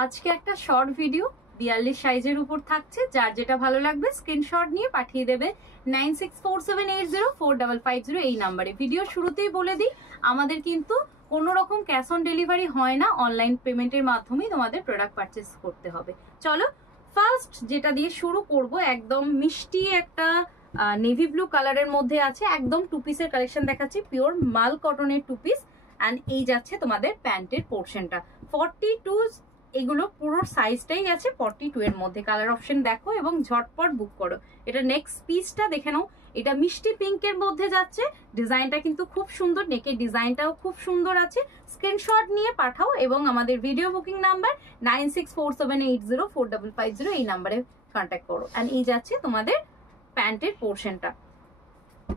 আজকে একটা short video 42 সাইজের উপর থাকছে, যার যেটা ভালো লাগবে স্ক্রিনশট নিয়ে পাঠিয়ে দেবে 9647804550 এই নাম্বারে। ভিডিও শুরুতেই বলে দিই, আমাদের কিন্তু কোনো রকম ক্যাশ অন ডেলিভারি হয় না, অনলাইন পেমেন্টের মাধ্যমেই তোমাদের প্রোডাক্ট পারচেস করতে হবে। চলো ফার্স্ট যেটা দিয়ে শুরু করব, একদম মিষ্টি একটা নেভি ব্লু কালারের মধ্যে আছে, একদম টু পিসের কালেকশন দেখাচ্ছি, পিওর মাল কটনের টু পিস। অ্যান্ড এই যাচ্ছে তোমাদের প্যান্টের পোর্শনটা 42, এগুলো পুরো সাইজটাই আছে 42 এর মধ্যে। কালার অপশন দেখো এবং ঝটপট বুক করো। এটা নেক্সট পিসটা দেখে নাও, এটা মিষ্টি পিঙ্কের মধ্যে যাচ্ছে, ডিজাইনটা কিন্তু খুব সুন্দর, নেকের ডিজাইনটাও খুব সুন্দর আছে। স্ক্রিনশট নিয়ে পাঠাও এবং আমাদের ভিডিও বুকিং নাম্বার 9647804550 এই নাম্বারে কন্ট্যাক্ট করো। অ্যান্ড এই যাচ্ছে তোমাদের প্যান্টের পোর্শনটা।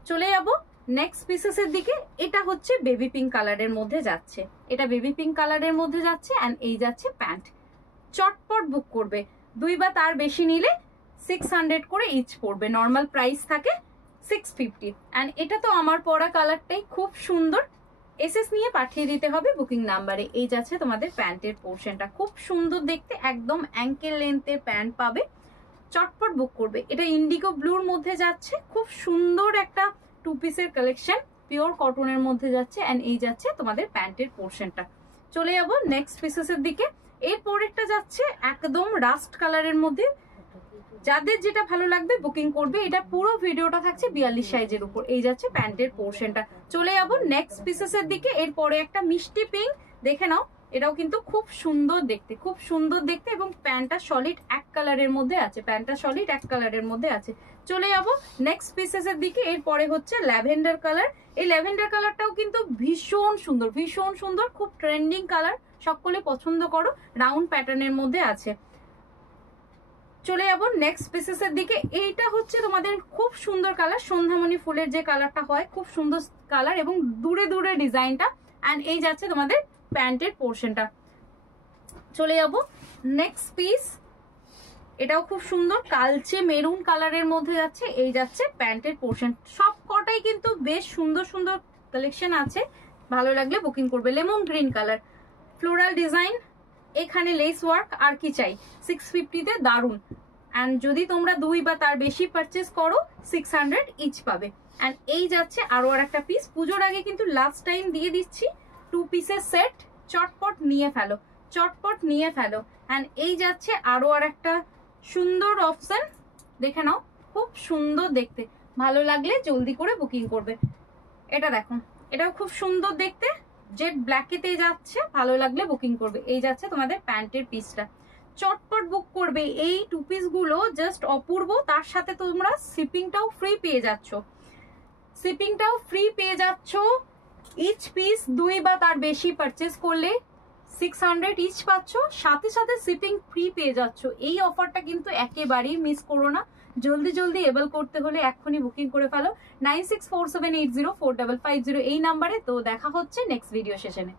চলে যাবো নেক্সট পিসেস এর দিকে। এটা হচ্ছে বেবি পিঙ্ক কালারের মধ্যে যাচ্ছে, এটা বেবি পিঙ্ক কালারের মধ্যে যাচ্ছে। অ্যান্ড এই যাচ্ছে প্যান্ট। চটপট বুক করবে, 2 বা তার বেশি নিলে 600 করে ইচ পড়বে, নর্মাল প্রাইস থাকে 650। অ্যান্ড এটা তো আমার পরা কালারটাই খুব সুন্দর, এসএস নিয়ে পাঠিয়ে দিতে হবে বুকিং নাম্বারে। এই যাচ্ছে তোমাদের প্যান্টের পোর্শনটা, খুব সুন্দর দেখতে, একদম অ্যাঙ্কেল লেন্থের প্যান্ট পাবে। চটপট বুক করবে। এটা ইন্ডিগো ব্লুর মধ্যে যাচ্ছে, খুব সুন্দর একটা টু পিসের কালেকশন, পিওর কটনের মধ্যে যাচ্ছে। অ্যান্ড এই যাচ্ছে তোমাদের প্যান্টের পোর্শনটা। চলে যাবো নেক্সট পিসেসের দিকে। এর পরেরটা যাচ্ছে একদম রাস্ট কালারের মধ্যে, যাদের যেটা ভালো লাগবে বুকিং করবে। এটা পুরো ভিডিওটা থাকছে 42 সাইজের উপর। এই যাচ্ছে প্যান্টের পোর্শনটা। চলে যাবো নেক্সট পিসেসের দিকে। এরপরে একটা মিষ্টি পিঙ্ক দেখে নাও, এটাও কিন্তু খুব সুন্দর দেখতে, খুব সুন্দর দেখতে, এবং প্যান্টটা সলিড এক কালারের মধ্যে আছে, প্যান্টটা সলিড এক কালারের মধ্যে আছে। চলে যাবো নেক্সট পিসেসের দিকে। এরপরে হচ্ছে ল্যাভেন্ডার কালার। এই ল্যাভেন্ডার কালারটাও কিন্তু ভীষণ সুন্দর, ভীষণ সুন্দর, খুব ট্রেন্ডিং কালার, সকলে পছন্দ করো, রাউন্ড প্যাটার্নের মধ্যে আছে। চলে যাবো নেক্সট পিসেসের দিকে। এইটা হচ্ছে তোমাদের খুব সুন্দর কালার, সন্ধ্যামণি ফুলের যে কালারটা হয়, খুব সুন্দর কালার এবং দূরে দূরে ডিজাইনটা। অ্যান্ড এই যাচ্ছে তোমাদের প্যান্টের পোর্শনটা। চলে যাবো নেক্সট পিস, এটাও খুব সুন্দর, কালচে মেরুন কালারের মধ্যে যাচ্ছে। এই যাচ্ছে প্যান্টের পোর্শন। সব কটাই কিন্তু বেশ সুন্দর সুন্দর কালেকশন আছে, ভালো লাগলে বুকিং করবে। Lemon green colour, floral design, এখানে লেস ওয়ার্ক, আর কি চাই। 650-তে দারুন। অ্যান্ড যদি তোমরা 2 বা তার বেশি পারচেস করো 600 ইচ পাবে। অ্যান্ড এই যাচ্ছে আরো আর একটা পিস, পুজোর আগে কিন্তু লাস্ট টাইম দিয়ে দিচ্ছি 2 পিসের সেট, চটপট নিয়ে ফেলো, চটপট নিয়ে ফেলো। অ্যান্ড এই যাচ্ছে আরো আর একটা সুন্দর অপশন, দেখে নাও, খুব সুন্দর দেখতে, ভালো লাগলে জলদি করে বুকিং করবে। এটা দেখো, এটাও খুব সুন্দর দেখতে, জেড ব্ল্যাকেতে যাচ্ছে, ভালো লাগলে বুকিং করবে। এই যাচ্ছে তোমাদের প্যান্টের পিসটা, চটপট বুক করবে। এই টু পিস গুলো জাস্ট অপূর্ব, তার সাথে তোমরা শিপিংটাও ফ্রি পেয়ে যাচ্ছ, শিপিংটাও ফ্রি পেয়ে যাচ্ছ। ইচ পিস 2 বা তার বেশি পারচেস করলে 600 ইচ পাচ্ছ, সাথে সাথে শিপিং ফ্রি পেয়ে যাচ্ছ। এই অফারটা কিন্তু একেবারেই মিস করো না, জলদি জলদি এবেল করতে হলে এক্ষুনি বুকিং করে ফেলো 9647804550 এই নাম্বারে। তো দেখা হচ্ছে নেক্সট ভিডিও সেশনে।